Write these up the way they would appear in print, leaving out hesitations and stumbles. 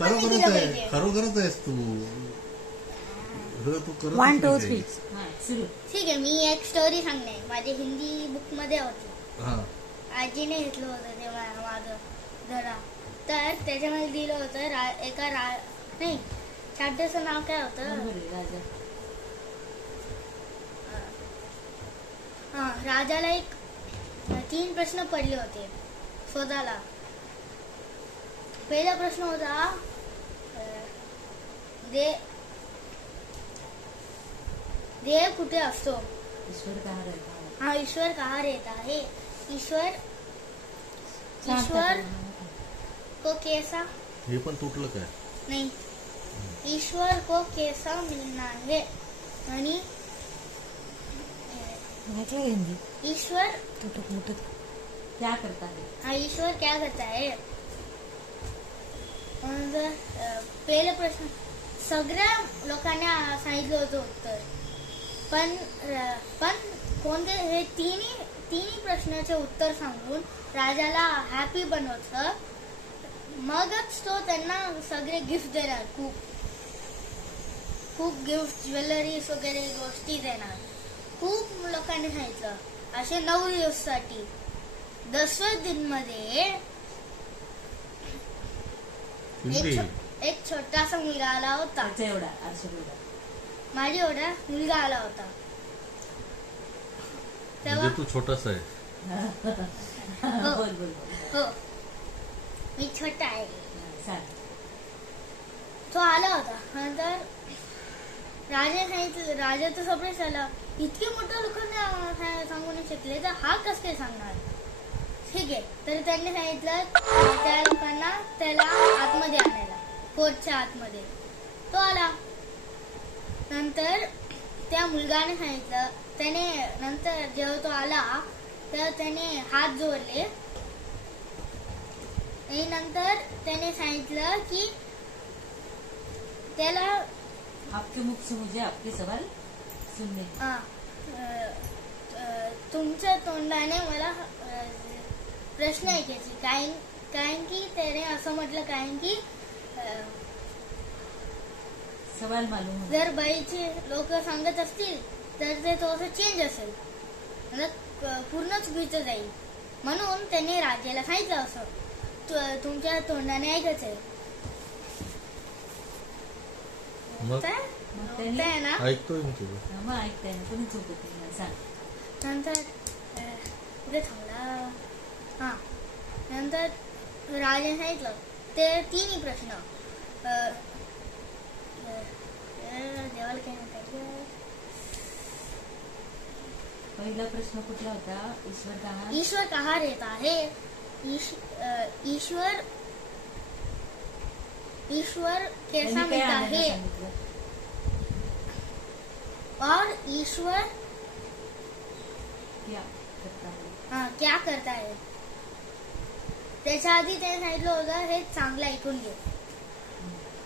पण खरोखरच आहे, खरोखरच आहेस तू. तू करत 1 2 3 ठीक आहे. मी एक स्टोरी सांगणे. माझी हिंदी बुक मध्ये होती. आजीने घेतलं होतं तेव्हा माझं धडा. तर त्याच्यामध्ये दिलं होतं एका नाही, चॅप्टरचं नाव काय होतं? राजाला एक 3 प्रश्न पडले होते शोधाला. पहिला प्रश्न होता देव कुठे असतो? ईश्वर कहाँ रहता है? ईश्वर को कैसा, हे पण तुटलं काय? नहीं, ईश्वर को कैसा मिलना है? आणि हिंदी ईश्वर क्या करता है? ईश्वर क्या करता है? पहिला प्रश्न सगळ्या लोकांना सांगितलं होतं उत्तर. पण कोणते हे तिन्ही प्रश्नाचे उत्तर सांगून राजाला हॅपी बनवतं. मगच तो त्यांना सगळे गिफ्ट देणार. खूप गिफ्ट, ज्वेलरीज वगैरे गोष्टी देणार. खूप लोकांनी सांगितलं. असे 9 दिवसासाठी 10व्या दिनमध्ये एक छोटासा मुलगा आला होता. माझी एवढा मुलगा आला होता. तेव्हा तू छोटासा आहे. हो, मी छोटा आहे. तो आला होता. नंतर राजा तर सरप्राईज झाला. इतके मोठ्या लोकांना सांगू नाही शकले तर हा कसं काय सांगणार? ठीक आहे. तर त्यांनी सांगितलं त्या लोकांना त्याला आतमध्ये आणायला, फोर्टच्या आतमध्ये. तो आला. नंतर त्या मुलगाने सांगितलं, नंतर जेव्हा तो आला तर त्याने हात जोडले. आणि नंतर त्याने सांगितलं की त्याला आपके मुख से मुझे आपके सवाल सुनने. तुमच्या तोंडाने मला प्रश्न ऐकायचे. कारण की त्याने असं म्हटलं, कारण की सवाल मालूम. जर बाईचे लोक सांगत असतील तर ते थोडंसं चेंज असेल, पूर्ण चुकीचं जाईल. म्हणून त्यांनी राजाला सांगितलं असं तुमच्या तोंडाने ऐकायचंय. ना ऐकतोय नंतर पुढे थांबला. नंतर राजाने सांगितलं ते 3 प्रश्न. देवाला काय म्हणतात? पहिला प्रश्न कुठला होता? ईश्वर कहाँ रहता है? ईश्वर कैसा मिलता है? और ईश्वर क्या करता है? त्याच्या आधी त्याने सांगितलं होतं हे चांगलं ऐकून घे.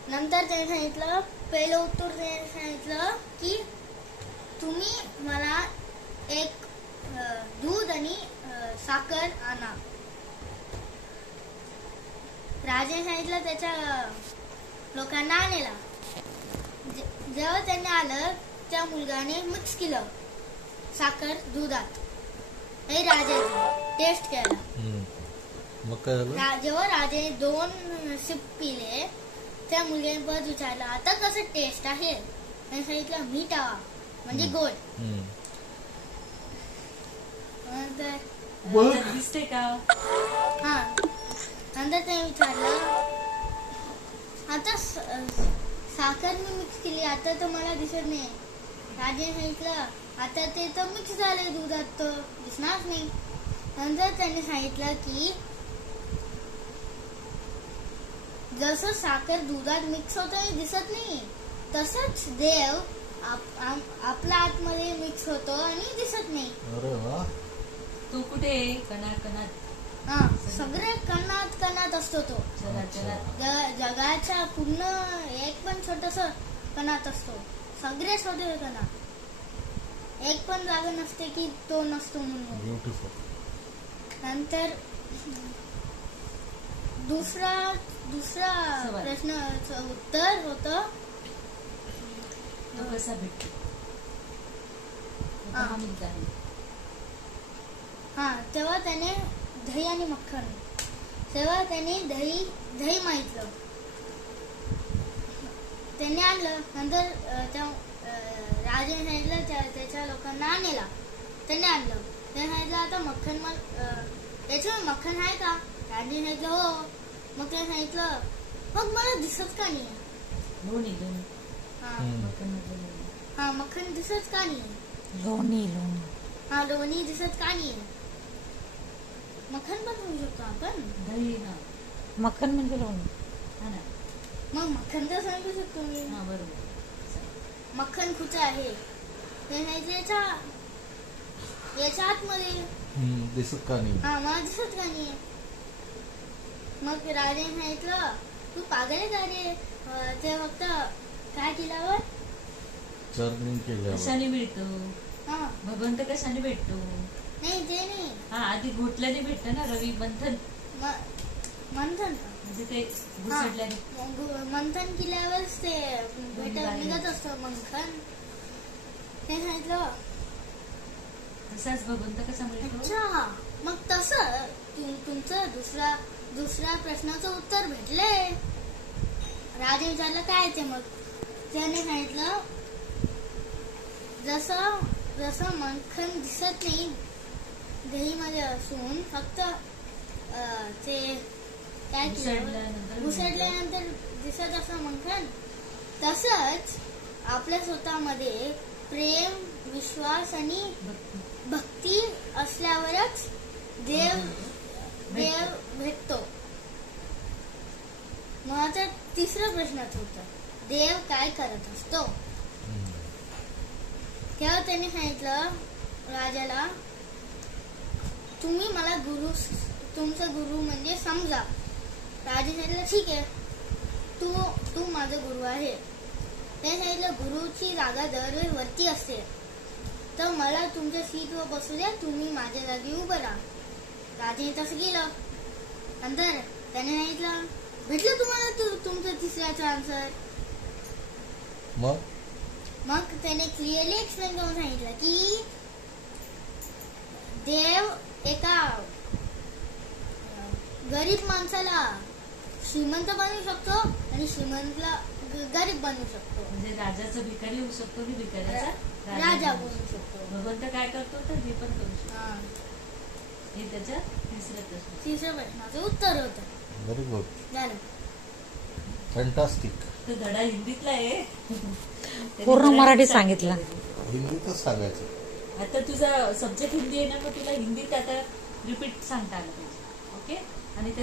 नंतर त्याने सांगितलं, पहिलं उत्तर त्याने सांगितलं की तुम्ही मला एक दूध आणि साखर आणा. राजाने सांगितलं त्याच्या लोकांना आणायला. जेव्हा त्यांनी आलं त्या मुलगाने मिक्स केलं साखर दुधात. हे राजाने टेस्ट केला. मग काय झालं? जेव्हा राजाने 2 सिप पिले त्या मुलगाने परत विचारलं आता कसं टेस्ट आहे? त्याने सांगितलं मीठावा म्हणजे गोड. दिसते का? नंतर त्याने विचारलं आता साखर मी मिक्स केली, आता तर मला दिसत नाही. राजाने सांगितलं आता ते तर मिक्स झालंय दुधात, तर दिसणार नाही. नंतर त्याने सांगितलं की जसं साखर दुधात मिक्स होतं दिसत नाही, तसंच देव आपल्या आतमध्ये मिक्स होतो आणि दिसत नाही. अरे वा. तो कुठे? कणात. सगळे कणात असतो तो. जगाच्या पूर्ण एक पण छोटस कणात असतो. सगळे छोटे कणा. एक पण जागा नसते की तो नसतो म्हणून. ब्युटिफुल. नंतर दुसरा सवाल. प्रश्नाचं उत्तर होतं तो कसा भेटतो हा. हा मुद्दा आहे. हा तेव्हा त्याने दही आणि मक्खन तेव्हा त्याने दही मागितलं. त्याने आणलं. नंतर त्या राजाने सांगितलं त्याच्या लोकांना आणायला. त्याने आणलं. त्याने सांगितलं आता मक्खन त्याच्यावर मक्खन आहे का? राजाने सांगितलं हो. मग त्याने सांगितलं मग मला दिसत का नाही? लोणी हा मक्खनमधलं लोणी. हा मक्खन दिसत का नाही? लोणी हा लोणी दिसत का नाही? मक्खन पण होऊ शकतो आपण. दही हा मक्खन म्हणजे लोणी. हा ना. मग मक्खन तर सांगू शकतो मी. हा बरोबर. मक्खन कुठे आहे? ते नाही याच्या आतमध्ये. दिसत का नाही? हा मला दिसत का नाही? मग राजाने सांगितलं तू पागल आहे का रे? ते फक्त काय केल्यावर चर्निंग केल्यावर कशाने मिळतो हा भगवंत कशाने भेटतो? नाही ते नाही हा आधी घोटल्याने भेटतं ना रवी मंथन मंथन म्हणजे ते घुसडल्याने. मंथन केल्यावरच ते निघत असतं मंथन. ते सांगितलं तसाच भगवंत कसा मिळतो? अच्छा मग तसं तुमचं दुसऱ्या प्रश्नाचं उत्तर भेटलंय. राजा विचारलं काय ते? मग त्याने सांगितलं जसं मक्खन दिसत नाही दहीमध्ये असून फक्त ते काय घुसडल्यानंतर दिसत असं मक्खन, तसंच आपल्या स्वतःमध्ये प्रेम विश्वास आणि भक्ती असल्यावरच देव भेटतो. मग आता तिसरा प्रश्नात होतं देव काय करत असतो? तेव्हा त्याने सांगितलं राजाला तुम्ही मला तुमचा गुरु म्हणजे समजा. राजा सांगितलं ठीक आहे तू माझा गुरु आहे. त्याने सांगितलं गुरुची जागा दरवेळी वरती असते तर मला तुमच्या सीटवर बसू द्या. तुम्ही माझ्या जागी उभं राहा. राजाने तसं केलं. नंतर त्याने सांगितलं भेटलं तुम्हाला तुमचं तिसऱ्याचा आन्सर. मग त्याने क्लिअरली एक्सप्लेन करून सांगितलं की देव एका गरीब माणसाला श्रीमंत बनवू शकतो आणि श्रीमंतला गरीब बनवू शकतो. म्हणजे राजाचा भिकारी होऊ शकतो आणि भिकाऱ्याचा राजा बनवू शकतो. भगवंत काय करतो तर हे पण करू शकतो. हा. हे त्याच्या तिसऱ्या प्रश्नाचं उत्तर होतं. Very good. झालं. फॅन्टास्टिक. तो धडा हिंदीतला आहे. त्यांनी पूर्ण मराठीत मराठी सांगितलं. हिंदीतच सांगायचं. आता तुझा सब्जेक्ट हिंदी आहे ना मग तुला हिंदीत आता रिपीट सांगता आलं पाहिजे. ओके आणि त्याच्या